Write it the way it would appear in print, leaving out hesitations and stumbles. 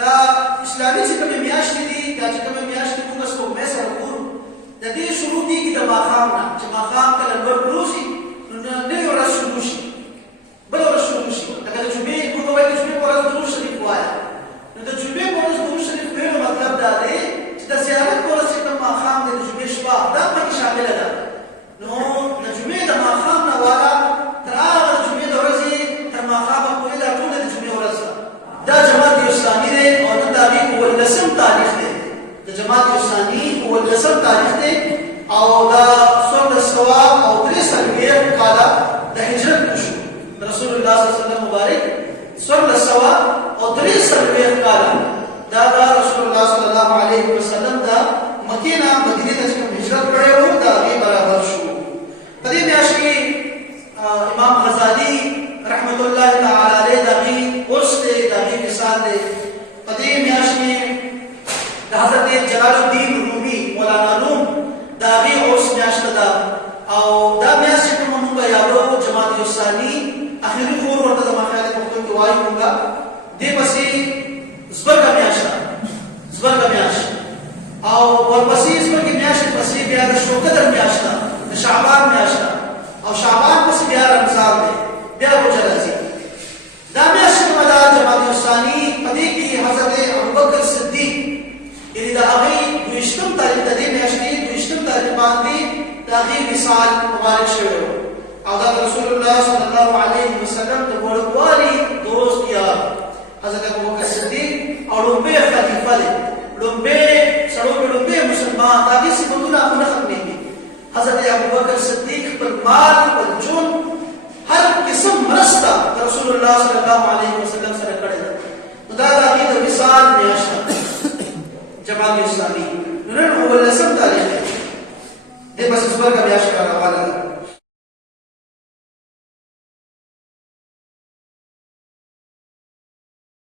دا اسلامي چې کومه میاشتې دي دا چې کومه میاشتې موږ سپوږمۍ سره ګورو د دې شروع کېږي د ماښام نه چې ماښام کله لمر ګروز شي نو نوې ورځ شروع شي بله ورځ شروع شي لکه د جمعې موږ وایو د جمعې په ورځ درود شریف ووایه نو د جمعې په ورځ درود شریف ویلو مطلب دا دی چې د زیارت په ورځ چې کوم ماښام دی د جمعې شپه دا پکې شامله ده نو د جمعې د ماښام نه والا تر هغه د جمعې د ورځې تر ماښامه پورې دا ټوله د جمعې ورځ ده دا جماعت اسلامي دی او نن د هغې 18 تاریخ دی د جماعت اسلامي 18 تاریخ دی او دا 1443 کاله د هجرت وشو رسول الله صلی الله علیه وسلم مبارک 1443 کاله دا رسول الله صلی الله علیه وسلم دا مکې نه مدینې ته چې هجرت کړی و دا هغې برابر شو په دې میاشت کې امام غزالي رحمت الله تعالی علیه د هغې عرس دی د هغې مثال دی په دې میاشت کې د حضرت جلال الدین رومي مولانا روم د هغې عرس میاشت ده او دا میاشت چې کومه موږ یادوو جماعت اسلامي اخري خور ورته زما خیال پښتو کې وایو موږ دې پسې زبرګه میاشت ده زبرګه میاشت او ورپسې زبرګې میاشتې پسې بیا د شوقدر میاشت ده د شعبان میاشت ده او شعبان پسې بیا رمضان دی بیا روژه راځي دا میاشت کومه ده جماعت اسلامي په دې کې حضرت ابوبکر صدیق یعنې د هغې 20 تاریخ د دې میاشتې 20 تاریخ باندې د هغې مثال مبارک شوی و او دا رسول الله صلی الله علیه وسلم د وړوکوالي دوست یار حضرت ابوبکر صدیق او لومبی خلیفه دی لومبی سړو کې لومبی مسلمان د هغې صفتونه نه ختمېږي حضرت ابوبکر صدیق خپل مال خپل ژوند هر قسم مرسته د رسول الله صلی الله علیه وسلم سره کړې ده نو دا د هغې د مثال میاشت ده جماعت اسلامي نو نن 18 تاریخ دی دې پسې زبرګه میاشت